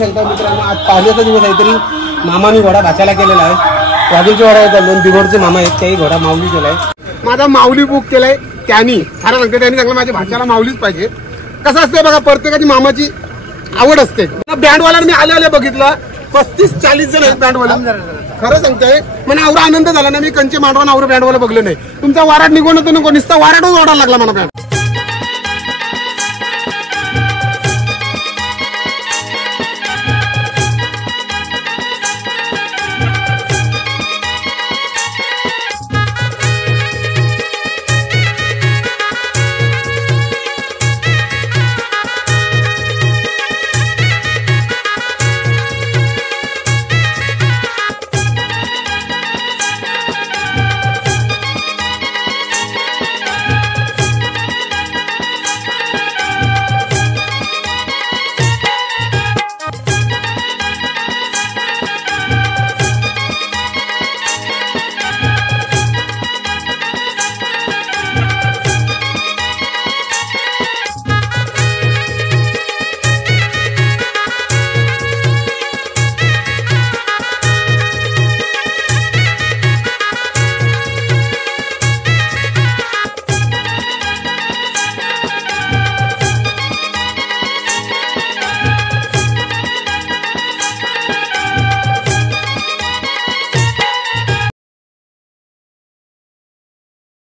मित्रांनो, आज पाहिलेचा दिवस आहे तरी मामानी घोडा भाच्याला केलेला आहे. वाघीच्या घोडा येतात, दोन दिगोडचे मामा आहेत, त्याही घोडा माऊली केलाय. माझा माऊली बुक केलाय त्यांनी. खरं सांगते त्यांनी सांगलं माझ्या भाच्याला माऊलीच पाहिजे. कसं असते बघा, प्रत्येकाची मामाची आवड असते. बँडवाला मी आले बघितलं 35-40 जण आहेत बँडवाला. खरं सांगतोय मला एवढा आनंद झाला ना, मी कंचे मांडवा नावर बँडवाला बघलो नाही. तुमचा वाराड निघून होतो नको, नुसता वाराडच ओढायला लागला मला बँड.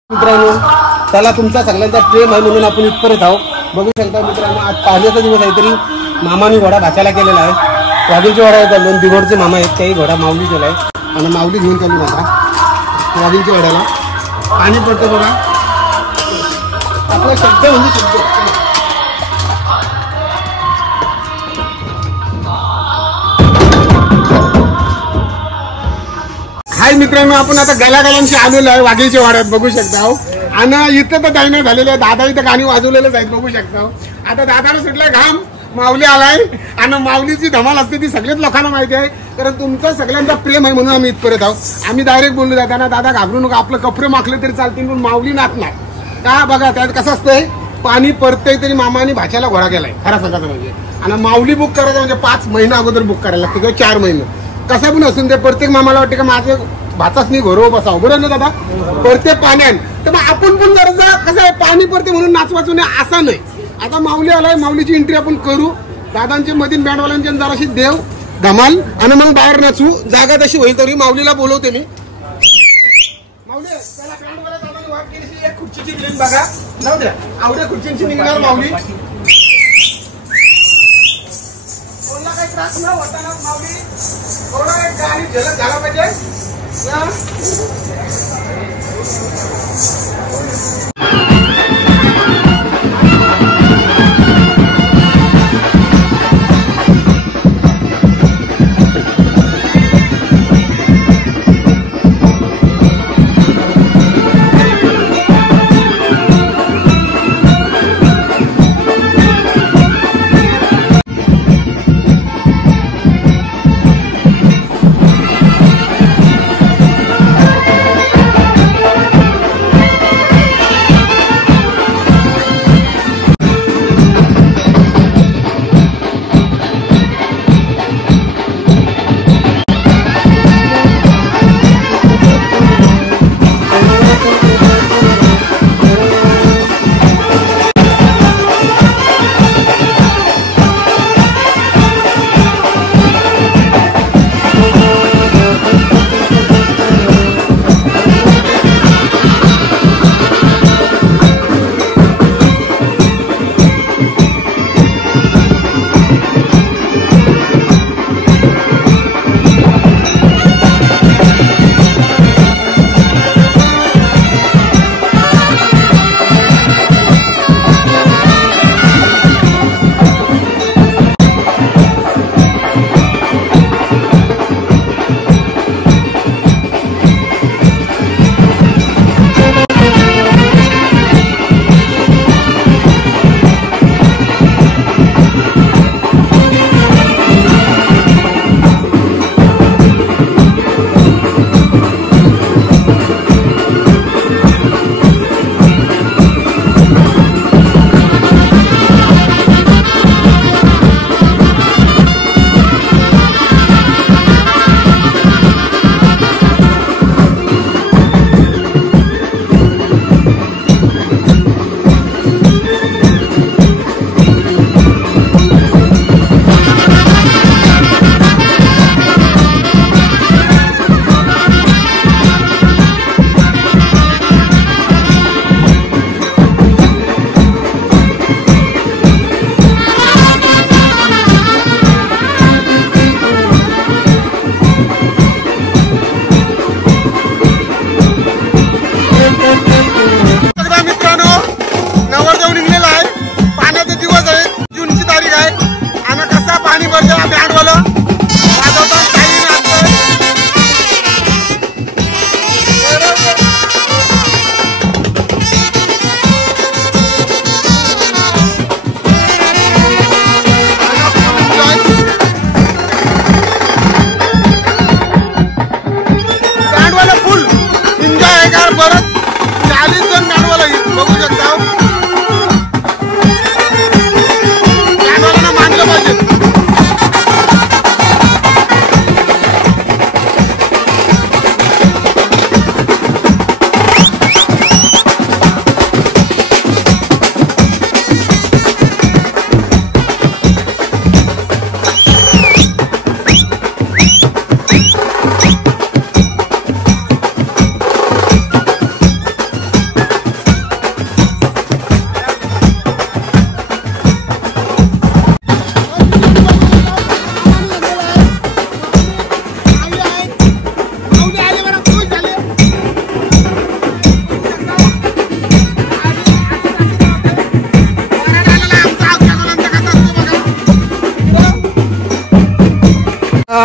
मित्रांनो, त्याला तुमचा सगळ्यांचा प्रेम आहे म्हणून आपण इथपर्यंत आहोत. बघू शकता मित्रांनो, आज पाहिलेचा दिवस आहे तरी मामानी घोडा भाच्याला केलेला आहे. वाघीच्या घोडा येतात, दोन दिगोडचे मामा आहेत, त्याही घोडा माऊली केलाय. आणि माऊली घेऊन चालू आता वाघीच्या घोड्याला. पाणी पडतं बघा, आपला शब्द म्हणजे शब्द. हाय मित्रांनो, आपण आता गलागलांशी आलेलो आहे वाघीच्या वाड्यात. बघू शकता आणि इथं तर काही नाही झालेलं आहे. दादा इथं गाणी वाजवलेलंच आहेत. बघू शकता आता दादाला सुटलाय घाम, माऊली आलाय. आणि माऊलीची धमाल असते ती सगळ्याच लोकांना माहिती आहे, कारण तुमचा सगळ्यांचा प्रेम आहे म्हणून आम्ही इथपर्यंत आहोत. आम्ही डायरेक्ट बोललो दादांना, दादा घाबरू नका, आपलं कपडे माखले तरी चालतील पण माऊली नाचणार का. बघा त्यात कसं असतंय, पाणी परतय तरी मामानी भाच्याला घोडा केलाय. खरा सांगायचं म्हणजे. आणि माऊली बुक करायचं म्हणजे 5 महिना अगोदर बुक करायला लागते किंवा 4 महिने. कसं पण असून ते प्रत्येक मामाला वाटते का माझं भाचाच नाही घरोबर बसावं, बरोबर ना दादा. परते पाण्यात तर मग आपण पण जरा कसं आहे, पाणी पडते म्हणून नाचवायचं नाही असं नाही. आता माऊली आलाय, माऊलीची एंट्री आपण करू. दादांचे मधीन बँडवाल्यांचे जराशी देव धमाल आणि मग बाहेर नाचू. जागा तशी होईल तरी माऊलीला बोलवते मी. माऊली त्याला बँडवाल्या दादाने वाट केली, एक खुर्चीची बिलिंग बघा, जाऊ द्या आवड्या खुर्चींची निघणार माऊली. कोणाला काही त्रास न होता ना माऊली, थोडा एक गाणी झलक झाला पाहिजे.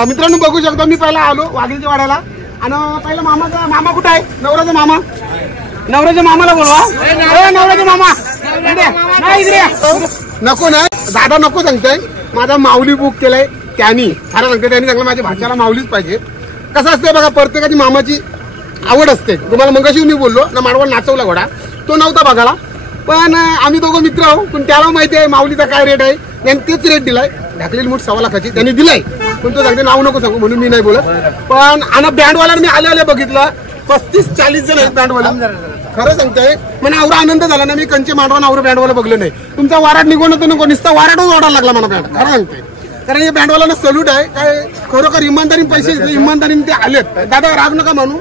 मित्रांनो बघू शकतो मी पहिला आलो वाघीलच्या वाड्याला आणि पहिला मामा कुठं आहे? नवऱ्याचा मामाला बोलवा. नवऱ्याचा मामा नको नाही दादा नको सांगताय. माझा माऊली बुक केलाय त्यांनी खरं सांगते. त्यांनी सांगलं माझ्या भाच्याला माऊलीच पाहिजे. कसं असते बघा प्रत्येकाची मामाची आवड असते. तुम्हाला मगाशी मी बोललो ना माडवळ नाचवला घोडा तो नव्हता बघायला पण आम्ही दोघं मित्र आहो. पण त्याला माहिती आहे माऊलीचा काय रेट आहे. त्यांनी तेच रेट दिलाय. ढाकलेली मूठ 1.25 लाखाची त्यांनी दिलाय. पण तो सांगते नाव नको सांगू म्हणून मी नाही बोलत. पण आणि बँडवाला मी आले बघितलं 35-40 जण आहेत बँडवाला. खरं सांगतोय मला आवरा आनंद झाला ना. मी कंचे मांडवा आवरा बँडवाला बघलो नाही. तुमचा वाराट निघून होतो नको नुसता वाराटच ओढायला लागला मला बँड. खरं सांगतोय कारण हे बँडवाला सल्यूट आहे. काय खरोखर इमानदारी पैसे इमानदारीने ते आलेत. दादा राग नका म्हणू.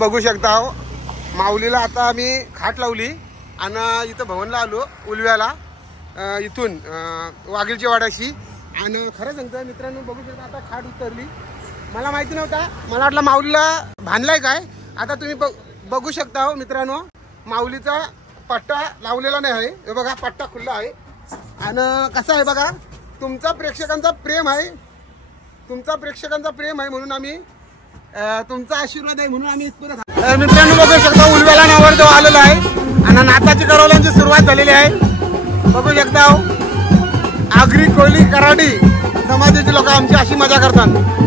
बघू शकता माऊलीला आता आम्ही खाट लावली आणि इथं भवनला आलो उलव्याला इथून वाघीलच्या वाड्याशी. आणि खरं सांगतो मित्रांनो बघू शकता आता खाट उतरली. मला माहिती नव्हता. मला वाटलं माऊलीला बांधलाय काय आता तुम्ही बघू शकता हो मित्रांनो, माऊलीचा पट्टा लावलेला नाही आहे. हे बघा पट्टा खुल्ला आहे. आणि कसं आहे बघा, तुमचा प्रेक्षकांचा प्रेम आहे, म्हणून आम्ही तुमचा आशीर्वाद आहे म्हणून आम्ही इथपर्यंत. मित्रांनो बघू शकता उलव्याला नवरदेव आलेला आहे आणि नाचाची करवल्यांची सुरुवात झालेली आहे. बघू शकता आगरी कोळी कराडी समाजाची लोक आमची अशी मजा करतात.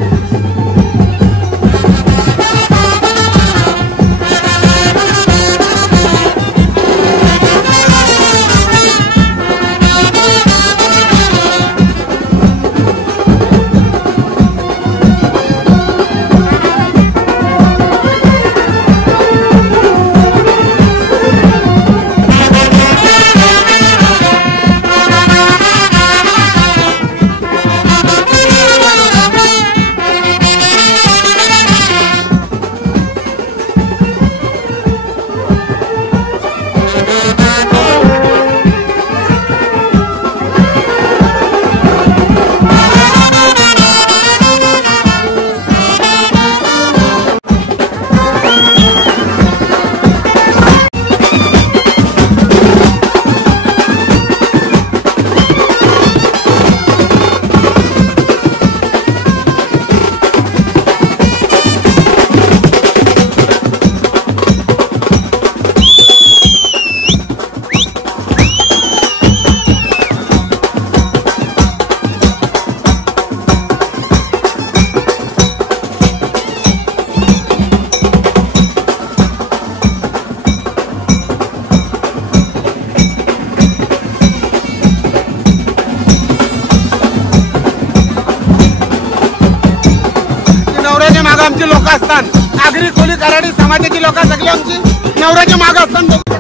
आमची लोक असतात, आगरी कोळी कराडी समाजाची लोक सगळी आमची नवऱ्याच्या मागे असतात.